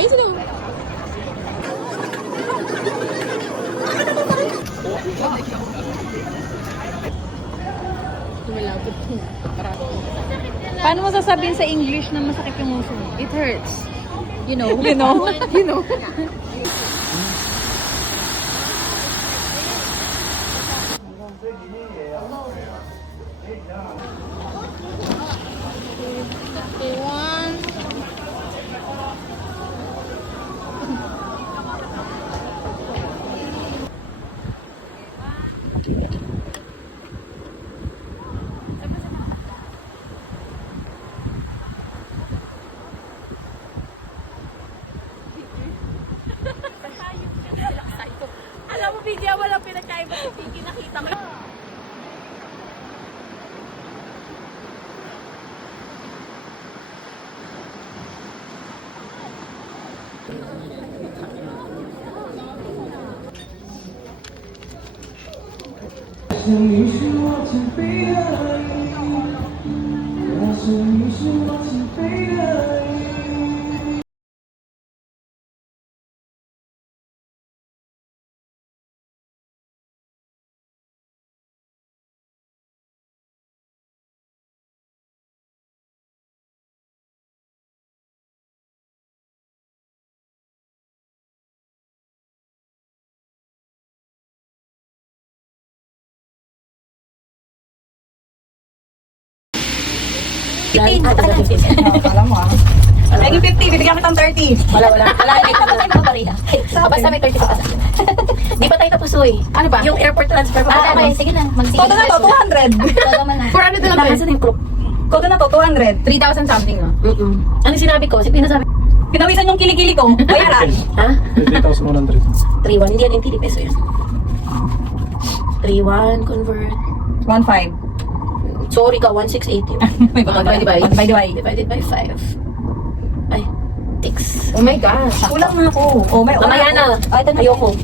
Ay, sige. Malapit ko. Paano mo sasabihin sa English na masakit yung uso mo? It hurts. You know? You know? You know? Alam mo, video, walang pinagkaiba si Pinky, nakita mo. Alam mo ah. Naging 50, bibigyan kitang 30. Wala. Basta may 30 pa. Di pa tayo tapos, uy. Ano ba? Yung airport transfer pa. okay. Sige na. Todo na to, 200. 400 na lang. Nakasan yung proof. Todo na to, 200. 3,000 something, no? Ano sinabi ko? Sige, pinasabi. Pinawisan yung kilikili ko. Bayaran. Ha? 3,100. 3-1. Hindi yan NTD peso yan. 3-1 convert. 1.5. Sorry ka, 1,680. May baka Divide. Divide by 5. Ay, tix. Oh my gosh. Kulang na ako. Oh, may Mamaya na. Ay, ito na. Ayoko.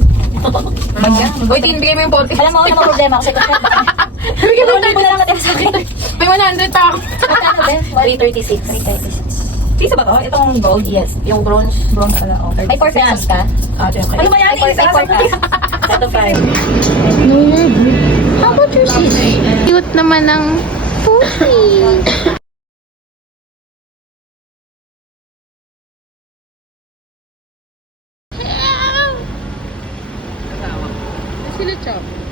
Uy, tinibigay mo yung 40. Alam mo, ano ang problema kasi kasi Bigyan mo yung mo na lang natin sa akin. May 100 pa ako. Magkano ba? 336. Piso ba to? Itong gold? Yes. Yung bronze. Bronze pala. Okay. May 4 pesos ka? Ano ba yan? May 4 ka? Ito 5. No, you're good. How about your seat? Cute naman ng pussy. Sila chop.